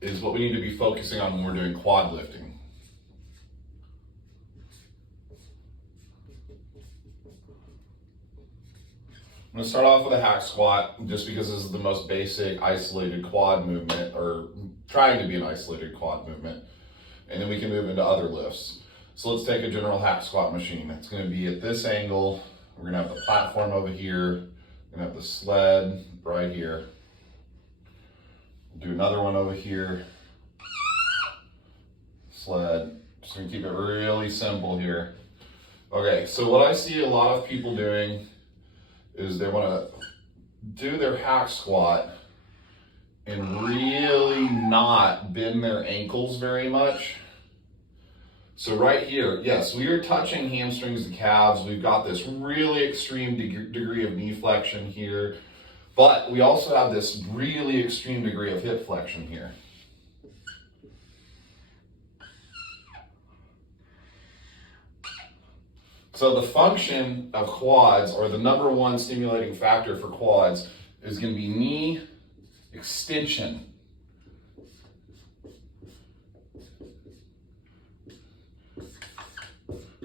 is what we need to be focusing on when we're doing quad lifting. I'm going to start off with a hack squat just because this is the most basic isolated quad movement, or trying to be an isolated quad movement. And then we can move into other lifts. So let's take a general hack squat machine. It's going to be at this angle. We're going to have the platform over here. We're going to have the sled right here. Do another one over here. Sled. Just going to keep it really simple here. Okay, so what I see a lot of people doing is they want to do their hack squat and really not bend their ankles very much. So right here, yes, we are touching hamstrings and calves. We've got this really extreme degree of knee flexion here, but we also have this really extreme degree of hip flexion here. So the function of quads, or the number one stimulating factor for quads, is going to be knee extension.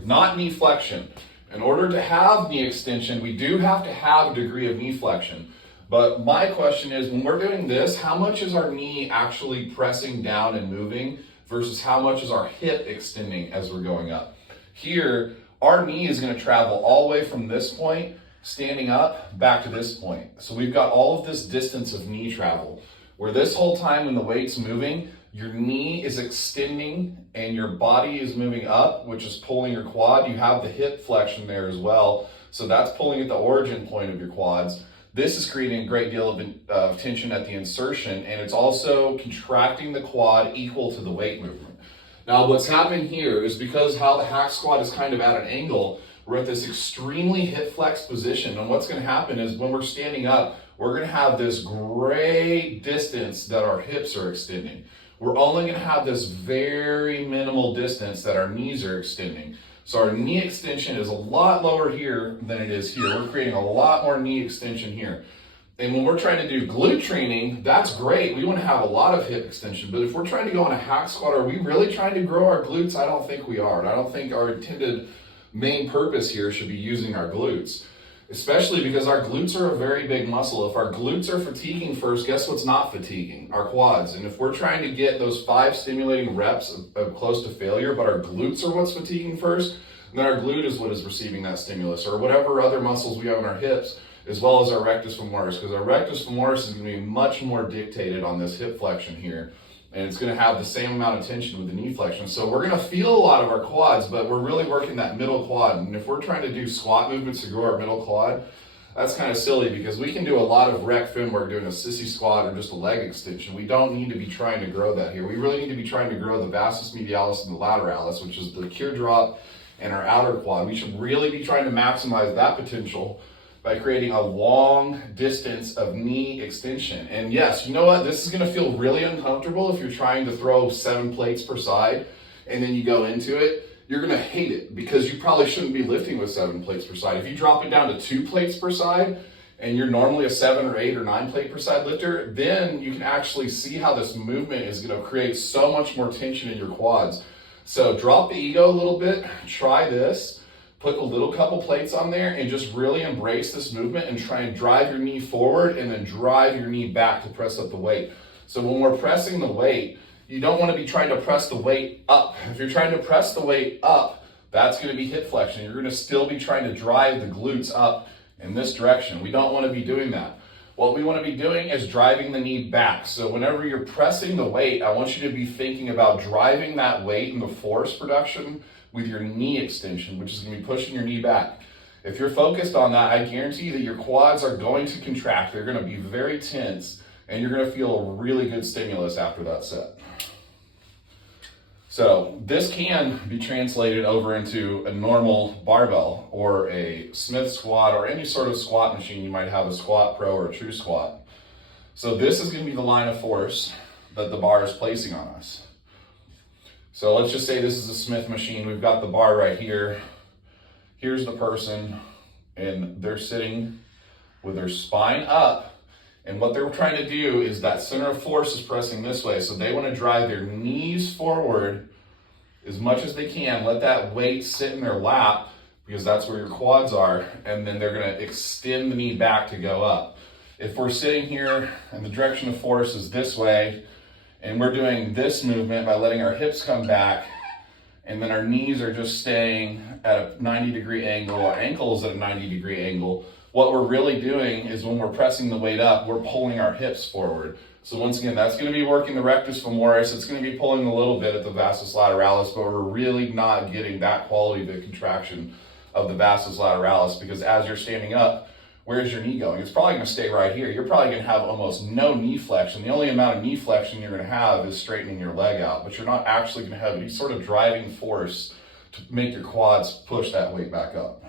Not knee flexion. In order to have knee extension, we do have to have a degree of knee flexion. But my question is, when we're doing this, how much is our knee actually pressing down and moving versus how much is our hip extending as we're going up? Here, our knee is going to travel all the way from this point, standing up, back to this point. So we've got all of this distance of knee travel, where this whole time when the weight's moving, your knee is extending and your body is moving up, which is pulling your quad. You have the hip flexion there as well. So that's pulling at the origin point of your quads. This is creating a great deal of tension at the insertion, and it's also contracting the quad equal to the weight movement. Now what's happening here is because how the hack squat is kind of at an angle, we're at this extremely hip flex position. And what's going to happen is when we're standing up, we're going to have this great distance that our hips are extending. We're only going to have this very minimal distance that our knees are extending. So our knee extension is a lot lower here than it is here. We're creating a lot more knee extension here. And when we're trying to do glute training, that's great. We want to have a lot of hip extension. But if we're trying to go on a hack squat, are we really trying to grow our glutes? I don't think we are. And I don't think our intended main purpose here should be using our glutes, especially because our glutes are a very big muscle. If our glutes are fatiguing first, guess what's not fatiguing? Our quads. And if we're trying to get those 5 stimulating reps of close to failure, but our glutes are what's fatiguing first, then our glute is what is receiving that stimulus, or whatever other muscles we have in our hips, as well as our rectus femoris, because our rectus femoris is going to be much more dictated on this hip flexion here, and it's going to have the same amount of tension with the knee flexion. So we're going to feel a lot of our quads, but we're really working that middle quad. And if we're trying to do squat movements to grow our middle quad, that's kind of silly, because we can do a lot of rec fem work doing a sissy squat or just a leg extension. We don't need to be trying to grow that here. We really need to be trying to grow the vastus medialis and the lateralis, which is the cure drop and our outer quad. We should really be trying to maximize that potential by creating a long distance of knee extension. And yes, you know what? This is going to feel really uncomfortable if you're trying to throw 7 plates per side and then you go into it. You're going to hate it because you probably shouldn't be lifting with 7 plates per side. If you drop it down to 2 plates per side and you're normally a 7 or 8 or 9 plate per side lifter, then you can actually see how this movement is going to create so much more tension in your quads. So drop the ego a little bit, try this. Put a little couple plates on there and just really embrace this movement and try and drive your knee forward and then drive your knee back to press up the weight. So when we're pressing the weight, you don't want to be trying to press the weight up. If you're trying to press the weight up, that's going to be hip flexion. You're going to still be trying to drive the glutes up in this direction. We don't want to be doing that. What we want to be doing is driving the knee back. So whenever you're pressing the weight, I want you to be thinking about driving that weight and the force production with your knee extension, which is going to be pushing your knee back. If you're focused on that, I guarantee that your quads are going to contract. They're going to be very tense, and you're going to feel a really good stimulus after that set. So this can be translated over into a normal barbell or a Smith squat or any sort of squat machine. You might have a Squat Pro or a True Squat. So this is going to be the line of force that the bar is placing on us. So let's just say this is a Smith machine. We've got the bar right here. Here's the person, and they're sitting with their spine up, And what they're trying to do is that center of force is pressing this way. So they want to drive their knees forward as much as they can. Let that weight sit in their lap because that's where your quads are. And then they're going to extend the knee back to go up. If we're sitting here and the direction of force is this way, and we're doing this movement by letting our hips come back, and then our knees are just staying at a 90-degree angle, our ankles at a 90-degree angle, what we're really doing is when we're pressing the weight up, we're pulling our hips forward. So once again, that's going to be working the rectus femoris. It's going to be pulling a little bit at the vastus lateralis, but we're really not getting that quality of the contraction of the vastus lateralis, because as you're standing up, where's your knee going? It's probably going to stay right here. You're probably going to have almost no knee flexion. The only amount of knee flexion you're going to have is straightening your leg out, but you're not actually going to have any sort of driving force to make your quads push that weight back up.